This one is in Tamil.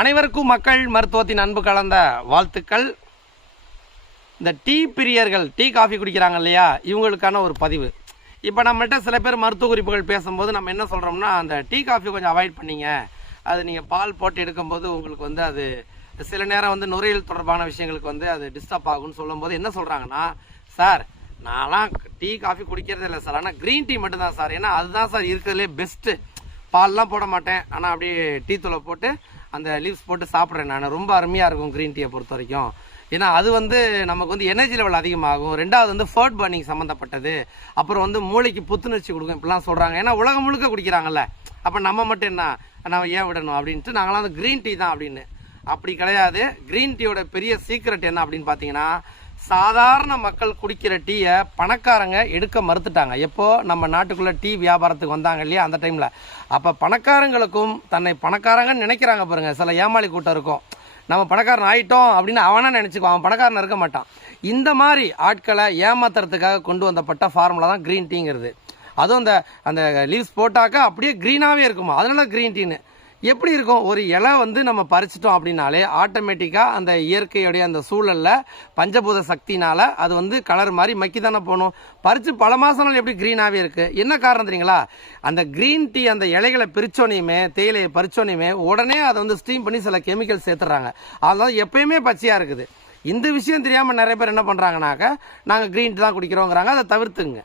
அனைவருக்கும் மக்கள் மருத்துவத்தின் அன்பு கலந்த வாழ்த்துக்கள். இந்த டீ பிரியர்கள் டீ காஃபி குடிக்கிறாங்க இல்லையா? இவங்களுக்கான ஒரு பதிவு. இப்போ நம்மள்கிட்ட சில பேர் மருத்துவ குறிப்புகள் பேசும்போது நம்ம என்ன சொல்கிறோம்னா அந்த டீ காஃபி கொஞ்சம் அவாய்ட் பண்ணிங்க. அது நீங்கள் பால் போட்டு எடுக்கும்போது உங்களுக்கு வந்து அது சில நேரம் வந்து நுரையீரல் தொடர்பான விஷயங்களுக்கு வந்து அது டிஸ்டர்ப் ஆகும்னு சொல்லும்போது என்ன சொல்கிறாங்கன்னா சார் நான்லாம் டீ காஃபி குடிக்கிறதே இல்லை சார். ஆனால் க்ரீன் டீ மட்டும்தான் சார். ஏன்னா அதுதான் சார் இருக்கிறதுலே பெஸ்ட்டு பால்லாம் போட மாட்டேன். ஆனால் அப்படியே டீ தூளை போட்டு அந்த லீவ்ஸ் போட்டு சாப்பிட்றேன் நான். ரொம்ப அருமையாக இருக்கும் க்ரீன் டீயை பொறுத்த வரைக்கும் ஏன்னா அது வந்து நமக்கு வந்து எனர்ஜி லெவல் அதிகமாகும். ரெண்டாவது வந்து ஃபர்ட் பர்னிங் சம்மந்தப்பட்டது அப்புறம் வந்து மூளைக்கு புத்துணர்ச்சி கொடுக்கும். இப்படிலாம் சொல்கிறாங்க ஏன்னா உலகம் முழுக்க குடிக்கிறாங்கல்ல. அப்போ நம்ம மட்டும் என்ன? நம்ம ஏன் விடணும் அப்படின்ட்டு நாங்களாம் வந்து க்ரீன் டீ தான் அப்படின்னு. அப்படி கிடையாது. க்ரீன் டீயோட பெரிய சீக்ரெட் என்ன அப்படின்னு பார்த்தீங்கன்னா சாதாரண மக்கள் குடிக்கிற டீயை பணக்காரங்க எடுக்க மறுத்துட்டாங்க. எப்போ? நம்ம நாட்டுக்குள்ளே டீ வியாபாரத்துக்கு வந்தாங்க இல்லையா? அந்த டைமில் அப்போ பணக்காரங்களுக்கும் தன்னை பணக்காரங்கன்னு நினைக்கிறாங்க பாருங்கள் சில ஏமாளி கூட்டம் இருக்கும். நம்ம பணக்காரன் ஆயிட்டோம் அப்படின்னு அவனா நினச்சிக்குவான்? அவன் பணக்காரன் இருக்க மாட்டான். இந்த மாதிரி ஆட்களை ஏமாத்துறதுக்காக கொண்டு வந்தப்பட்ட ஃபார்முலா தான் க்ரீன் டீங்கிறது அதுவும் அந்த அந்த லீவ்ஸ் போட்டாக்கா அப்படியே க்ரீனாகவே இருக்குமா? அதனால க்ரீன் டீன்னு எப்படி இருக்கும்? ஒரு இலை வந்து நம்ம பறிச்சிட்டோம் அப்படின்னாலே ஆட்டோமேட்டிக்காக அந்த இயற்கையுடைய அந்த சூழலில் பஞ்சபூத சக்தினால் அது வந்து கலர் மாதிரி மக்கி தானே போகணும். பறித்து பல மாதம் நாள் எப்படி க்ரீனாகவே இருக்குது என்ன காரணம் தெரியுங்களா? அந்த க்ரீன் டீ அந்த இலைகளை பிரித்தோனையுமே தேயிலையை பறித்தோனையுமே உடனே அதை வந்து ஸ்டீம் பண்ணி சில கெமிக்கல் சேர்த்துறாங்க. அதனால எப்பயுமே பச்சையாக இருக்குது. இந்த விஷயம் தெரியாமல் நிறைய பேர் என்ன பண்ணுறாங்கனாக்க நாங்கள் க்ரீன் டீ தான் குடிக்கிறோங்கிறாங்க. அதை தவிர்த்துங்க.